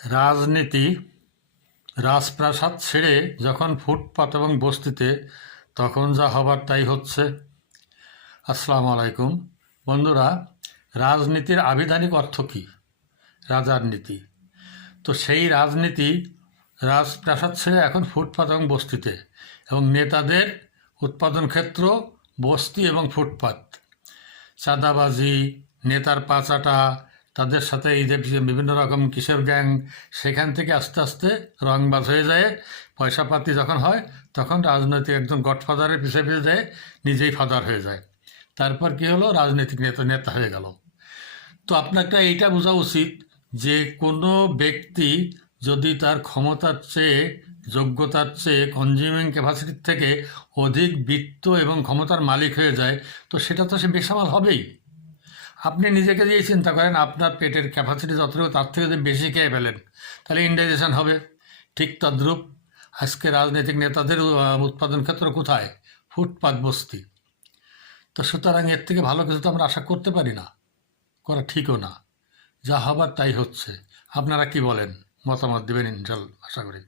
রাজনীতি রাজপ্রাসাদ ছেড়ে যখন ফুটপাত এবং বস্তিতে, তখন যা হবার তাই হচ্ছে। আসসালামু আলাইকুম বন্ধুরা, রাজনীতির আবিধানিক অর্থ কী? রাজার নীতি। তো সেই রাজনীতি রাজপ্রাসাদ ছেড়ে এখন ফুটপাত এবং বস্তিতে, এবং নেতাদের উৎপাদন ক্ষেত্র বস্তি এবং ফুটপাত। চাঁদাবাজি, নেতার পাচাটা, তাদের সাথে এই যে বিভিন্ন রকম কিশোর গ্যাং, সেখান থেকে আস্তে আস্তে রংবাজ হয়ে যায়। পয়সাপাতি যখন হয় তখন রাজনৈতিক একজন গডফাদারের পিছিয়ে পিছিয়ে যায়, নিজেই ফাদার হয়ে যায়। তারপর কি হলো, রাজনৈতিক নেতা হয়ে গেল। তো আপনাকে এইটা বোঝা উচিত যে কোনো ব্যক্তি যদি তার ক্ষমতার চেয়ে, যোগ্যতার চেয়ে, কনজিউমিং ক্যাপাসিটির থেকে অধিক বিত্ত এবং ক্ষমতার মালিক হয়ে যায়, তো সেটা তো সে বেসামাল হবেই। আপনি নিজেকে দিয়ে চিন্তা করেন, আপনার পেটের ক্যাপাসিটি যতটুকু তার থেকে যদি বেশি খেয়ে ফেলেন, তাহলে ইন্ডাইজেশন হবে। ঠিক তদ্রূপ আজকে রাজনৈতিক নেতাদের উৎপাদন ক্ষেত্র কোথায়? ফুটপাত, বস্তি। তো সুতরাং এর থেকে ভালো কিছু তো আমরা আশা করতে পারি না, করা ঠিকও না। যা হবার তাই হচ্ছে। আপনারা কি বলেন? মতামত দেবেন ইনশাল্লাহ, আশা করি।